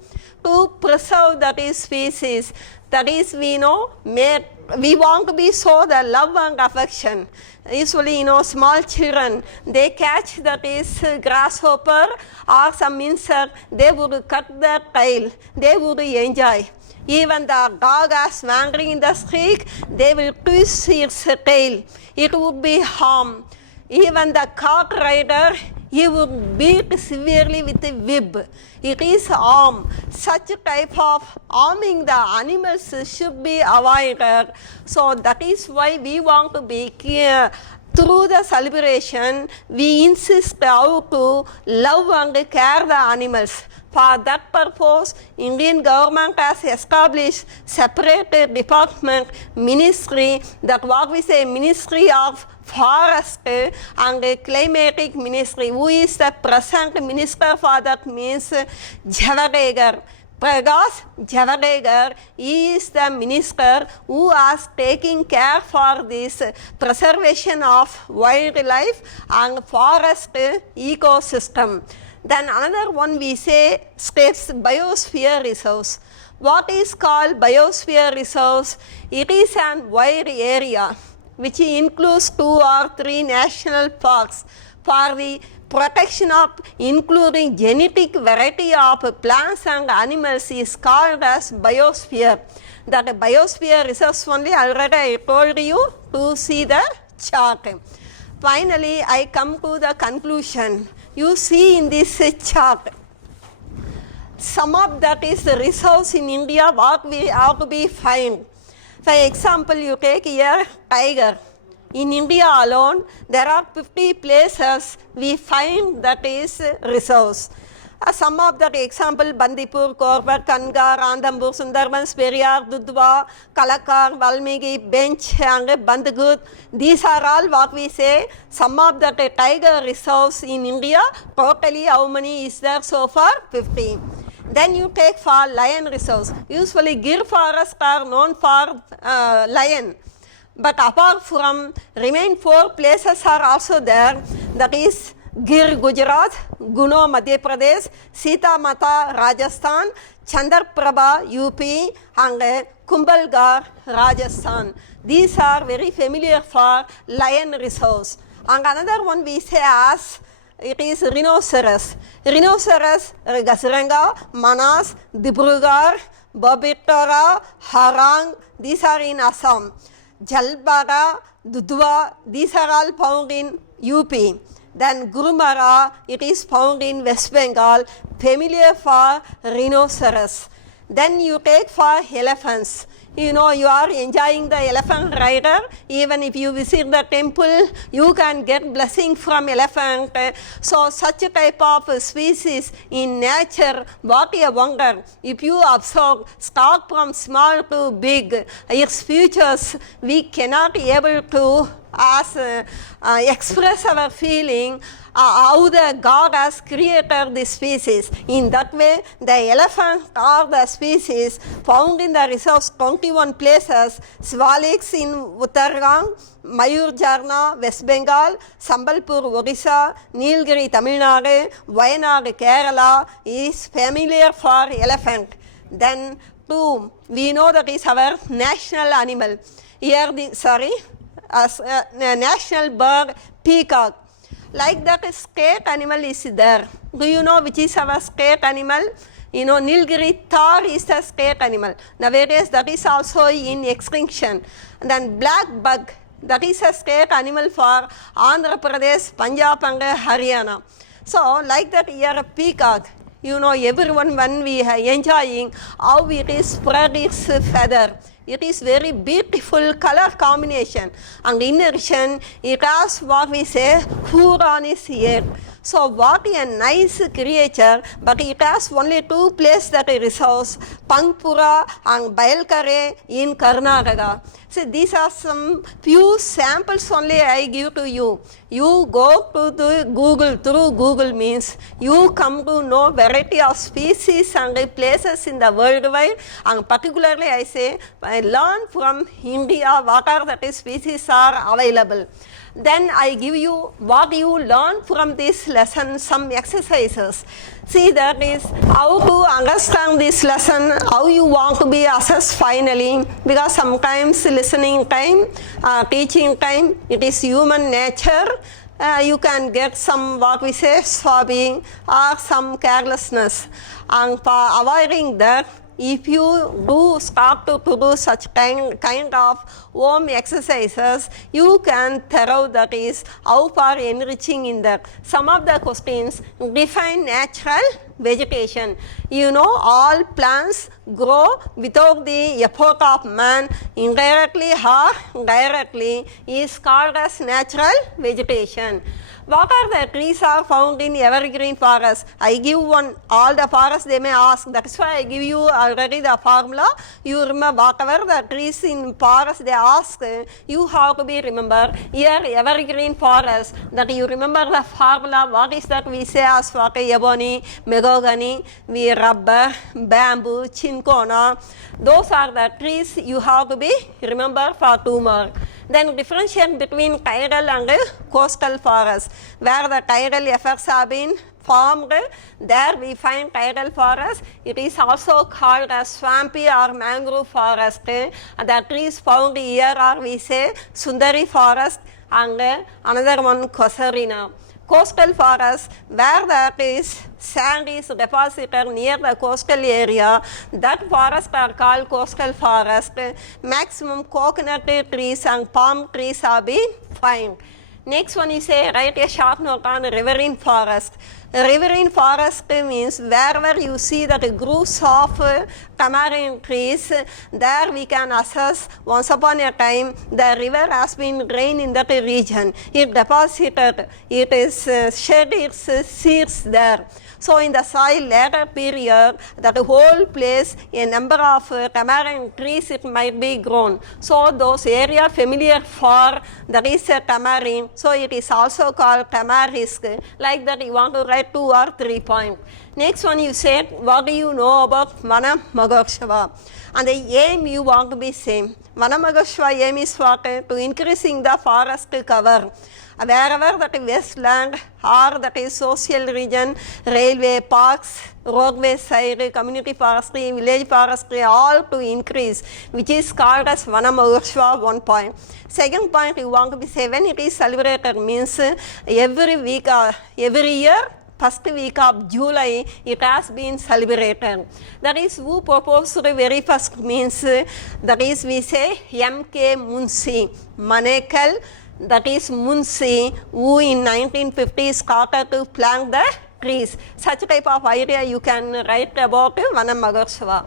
to preserve that is species. That is, we know, we want to be show the love and affection. Usually, small children, they catch that is grasshopper or some insect, they would cut their tail, they would enjoy. Even the dog as wandering in the street, they will twist its tail. It would be harm. Even the cart rider, he would beat severely with a whip. It is harm. Such type of harming the animals should be avoided. So that is why we want to be clear. Through the celebration, we insist how to love and care the animals. For that purpose, Indian government has established separate department, ministry, that what we say Ministry of Forest and Climatic Ministry. Who is the present minister for that means Javadekar. Prakash Javadekar is the minister who is taking care for this preservation of wildlife and forest ecosystem. Then another one we say states biosphere reserves. What is called biosphere reserves? It is an wide area which includes 2 or 3 national parks for the protection of including genetic variety of plants and animals is called as biosphere. That biosphere reserves only already I told you to see the chart. Finally, I come to the conclusion. You see in this chart, some of that is the reserves in India what we have to be found. For example, you take here tiger. In India alone, there are 50 places we find that is reserves. Some of that example, Bandipur, Korbat, Kangar, Randambur, Sundarbans, Periyar, Dudhwa, Kalakar, Valmiki, Bench, and Bandhagut. These are all what we say, some of the tiger reserves in India. Totally how many is there so far? 50. Then you take for lion reserves. Usually Gir forests are known for lion. But apart from remain 4 places are also there. That is Gir Gujarat, Guno Madhya Pradesh, Sita Mata Rajasthan, Chandraprabha UP and Kumbhalgarh Rajasthan. These are very familiar for lion reserves. And another one we say as it is rhinoceros. Rhinoceros, Gaziranga, Manas, Dibrugarh, Babitara, Harang, these are in Assam. Jalbara, Dudhwa, these are all found in UP. Then Gurumara, it is found in West Bengal, familiar for rhinoceros. Then you take for elephants. You are enjoying the elephant rider. Even if you visit the temple, you can get blessing from elephant. So such a type of species in nature, what a wonder. If you observe, start from small to big, its features, we cannot be able to express our feeling how the God has created this species. In that way, the elephant are the species found in the reserves 21 places. Svalix in Uttarakhand, Mayur Jarna, West Bengal, Sambalpur, Odisha, Nilgiri, Tamil Nadu, Wayanad, Kerala is familiar for elephant. Then two, we know that is our national animal. Here, national bird, peacock. Like that state animal is there. Do you know which is our state animal? Nilgiri Thar is the state animal. Nowadays that is also in extinction. And then black bug, that is a state animal for Andhra Pradesh, Punjab and Haryana. So like that here a peacock, everyone when we are enjoying how it is spread its feather. It is very beautiful color combination, and in addition, it has what we say fur on its head. So what a nice creature, but it has only 2 places that it reserves, Pangpura and Bailkare in Karnataka. So these are some few samples only I give to you. You go to the Google, through Google means you come to know variety of species and places in the worldwide, and particularly I say, I learn from India what are the species are available. Then I give you what you learn from this lesson, some exercises. See, that is how to understand this lesson, how you want to be assessed finally, because sometimes listening time, teaching time, it is human nature. You can get some, what we say, swabbing or some carelessness. And for avoiding that, if you do start to do such kind of home exercises, you can thorough, that is how far enriching in that. Some of the questions define natural vegetation. You know, all plants grow without the effort of man, indirectly or directly, is called as natural vegetation. What are the trees are found in evergreen forest? I give one, all the forests they may ask. That's why I give you already the formula. You remember whatever the trees in forest they ask, you have to be remember. Here evergreen forest, that you remember the formula. What is that we say as for ebony, mahogany, we rubber, bamboo, cinchona. Those are the trees you have to be remember for 2 marks. Then differentiate between tidal and coastal forest. Where the tidal effects have been formed, there we find tidal forest. It is also called as swampy or mangrove forest. The trees found here are, we say, Sundari forest, and another one Casuarina. Coastal forest, where there is sand is deposited near the coastal area, that forest are called coastal forest. Maximum coconut trees and palm trees are being found. Next one you say, write a short note on riverine forest. Riverine forest means wherever you see that groups of tamarind trees, there we can assess once upon a time the river has been drained in that region. It deposited, it is shed its seeds there. So in the soil later period, that whole place, a number of tamarind trees it might be grown. So those area familiar for that is a tamarind, so it is also called tamarisk. Like that you want to write 2 or 3 points. Next one you said, what do you know about Vana Mahotsav? And the aim you want to be same. Vana Mahotsav aim is what? To increasing the forest cover. Wherever that is wasteland or that is social region, railway, parks, roadway side, community forestry, village forestry, all to increase, which is called as Vana Mahotsav 1 point. Second point you want to be say, when it is celebrated means every week, every year, first week of July, it has been celebrated. That is who proposed the very first means, that is we say M.K. Munshi, Manekal, that is Munshi, who in 1950 started to plant the trees. Such type of idea you can write about Vana Mahotsav.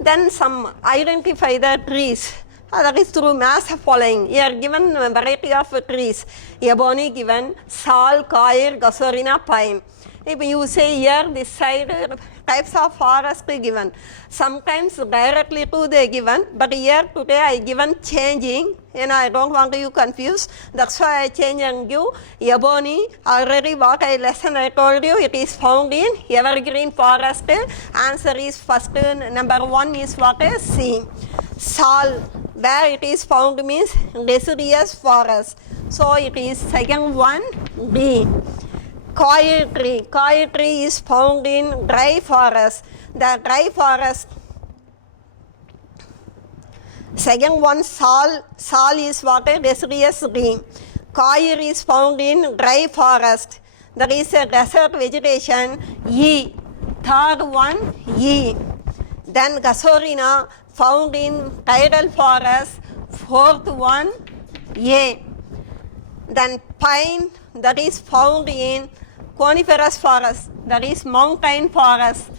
Then some identify the trees. That is through mass following. Here given a variety of trees. Ebony given, sal, coir, Casuarina, pine. If you say here this side types of forest given, sometimes directly to they given, but here today I given changing, and I don't want you confused. That's why I change and give ebony. Already what lesson I told you, it is found in evergreen forest. Answer is first, number 1 is what is C. Sal, where it is found means deciduous forest. So it is second one D. Coir tree is found in dry forest. The dry forest. Second one sal is what a deciduous tree. Coir is found in dry forest. That is a desert vegetation. E. Third one E. Then Casuarina found in tidal forest. Fourth one A. Then pine, that is found in coniferous forest, that is mountain forest.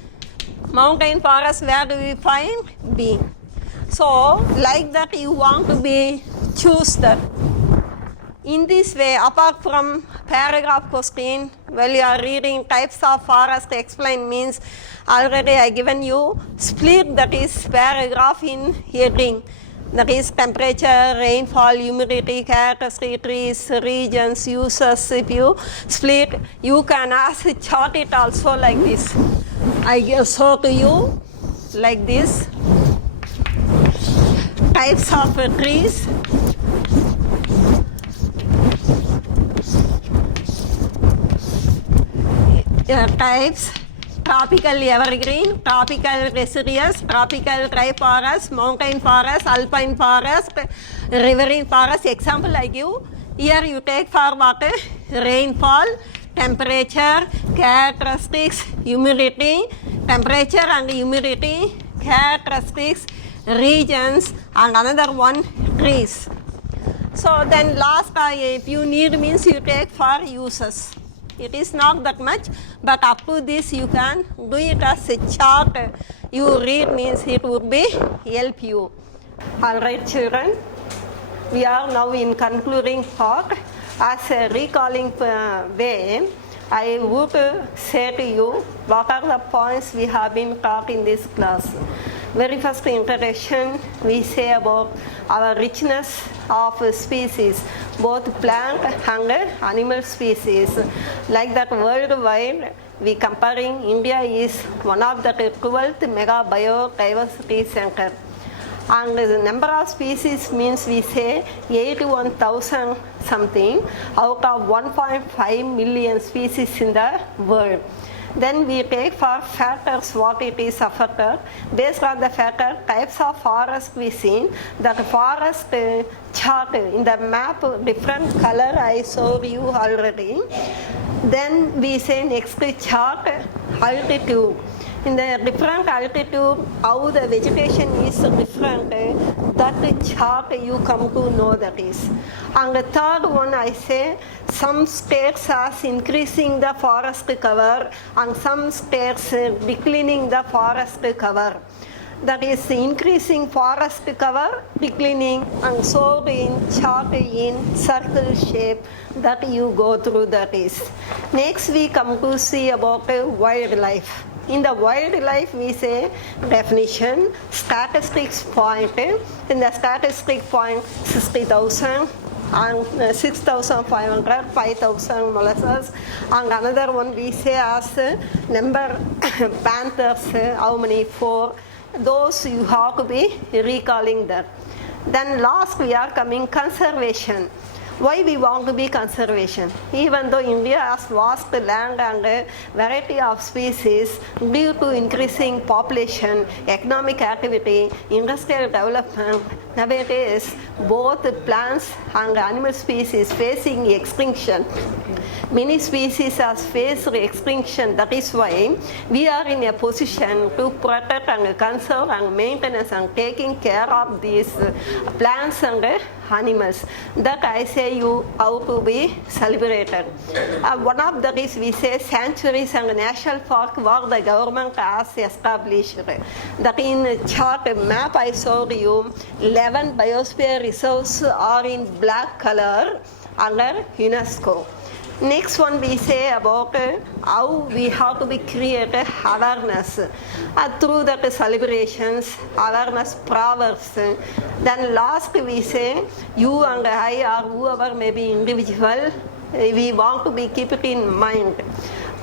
Mountain forest, where do we find? B. So like that you want to be choose that. In this way, apart from paragraph question, while you are reading types of forest explain means already I given you split, that is paragraph in heading. That is temperature, rainfall, humidity, characteristic trees, regions, uses. If you split, you can ask chart it also like this. I show to you like this. Types of trees. types: tropical evergreen, tropical deciduous, tropical dry forest, mountain forest, alpine forest, riverine forest. Example I give. Here you take for what? Rainfall, temperature, characteristics, humidity, temperature and humidity, characteristics, regions, and another one, trees. So then last, if you need means you take for uses. It is not that much, but up to this you can do it as a chart. You read means it would be help you. All right, children. We are now in concluding part. As a recalling way, I would say to you what are the points we have been taught in this class. Very first introduction, we say about our richness of species, both plant and animal species. Like that worldwide, we comparing India is one of the 12th mega biodiversity center. And the number of species means we say 81,000 something out of 1.5 million species in the world. Then we take for factors what it is affected. Based on the factor types of forest we see, the forest chart in the map different color I showed you already. Then we say next chart altitude. In the different altitude, how the vegetation is different, that chart you come to know that is. And the third one I say, some states are increasing the forest cover and some states declining the forest cover. That is increasing forest cover, declining, and so in chart in circle shape that you go through that is. Next we come to see about wildlife. In the wildlife, we say definition, statistics point. In the statistic point, 60,000 and 6,500, 5,000 mollusks. And another one we say as number panthers, how many? 4. Those you have to be recalling that. Then last we are coming conservation. Why we want to be conservation? Even though India has vast land and a variety of species, due to increasing population, economic activity, industrial development, nowadays both plants and animal species facing extinction. Many species are faced extinction. That is why we are in a position to protect and conserve and maintenance and taking care of these plants and animals. That I say you how to be celebrated. One of that is we say sanctuaries and national park where the government has established. That in chart map I showed you 11 biosphere reserves are in black color under UNESCO. Next one we say about how we have to be created awareness through the celebrations, awareness proverbs. Then last we say you and I or whoever may be individual, we want to be keep it in mind.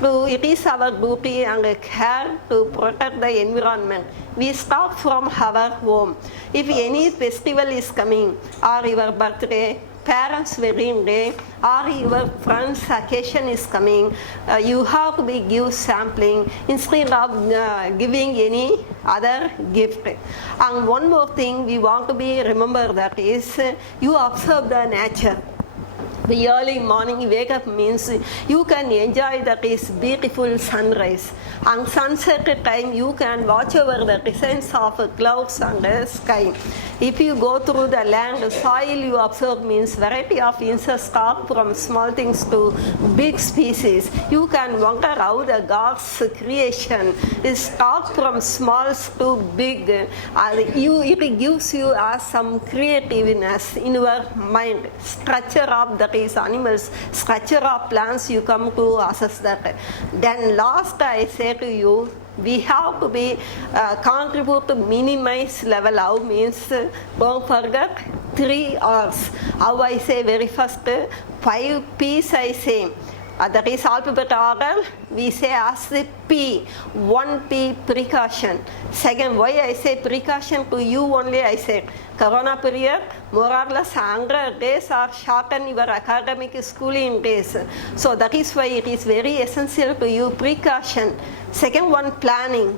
It is our duty and care to protect the environment. We start from our home. If any festival is coming or your birthday, parents' wedding day, or your friend's occasion is coming, you have to be give sampling instead of giving any other gift. And one more thing we want to be remember that is you observe the nature. The early morning wake up means you can enjoy that is beautiful sunrise. And sunset time you can watch over the designs of clouds and the sky. If you go through the land, soil you observe means variety of insects start from small things to big species. You can wonder how the God's creation is start from small to big. It gives you some creativeness in your mind. Structure of that is animals, structure of plants you come to assess that. Then last I say to you, we have to be contribute to minimize level out means don't forget 3 R's. How I say very first 5 P's I say. That is alphabet order. We say as the P. 1P, precaution. Second, why I say precaution to you only, I said. Corona period, more or less 100 days are shorten your academic schooling days. So that is why it is very essential to you, precaution. Second one, planning.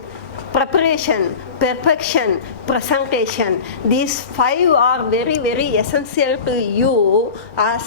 Preparation, perfection, presentation. These 5 are very, very essential to you as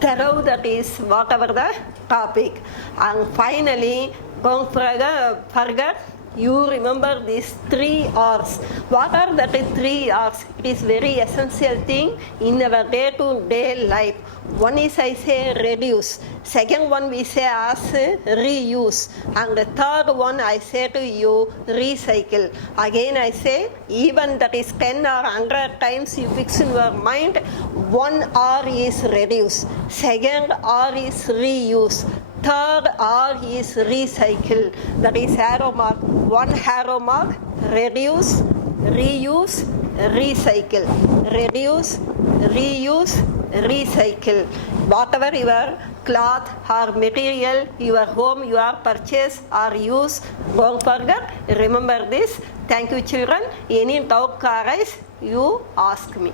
thorough that is whatever the topic. And finally, don't forget, you remember these 3 R's. What are the 3 R's? It is very essential thing in our day-to-day life. One is I say reduce. Second one we say as reuse. And the third one I say to you recycle. Again I say even that is 10 or 100 times you fix in your mind. One R is reduce. Second R is reuse. Third R is recycle. That is arrow mark. One arrow mark, reduce, reuse, recycle. Reduce, reuse, recycle. Whatever your cloth or material, your home, you are purchase or use, don't forget, remember this. Thank you children. Any doubt arise, you ask me.